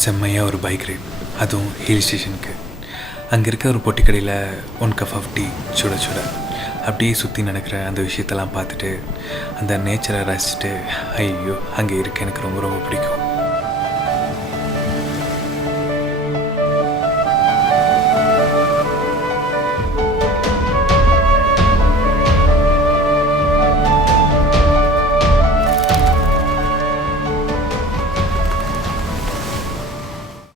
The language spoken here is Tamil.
செம்மையாக ஒரு பைக் ரைட், அதுவும் ஹில் ஸ்டேஷனுக்கு. அங்கே இருக்க ஒரு பொட்டி கடையில் 1 கப் ஆஃப் டீ சுட சுட அப்படியே சுற்றி நடக்கிற அந்த விஷயத்தெல்லாம் பார்த்துட்டு அந்த நேச்சரை ரசிச்சுட்டு, ஐயோ அங்கே இருக்க எனக்கு ரொம்ப ரொம்ப பிடிக்கும்.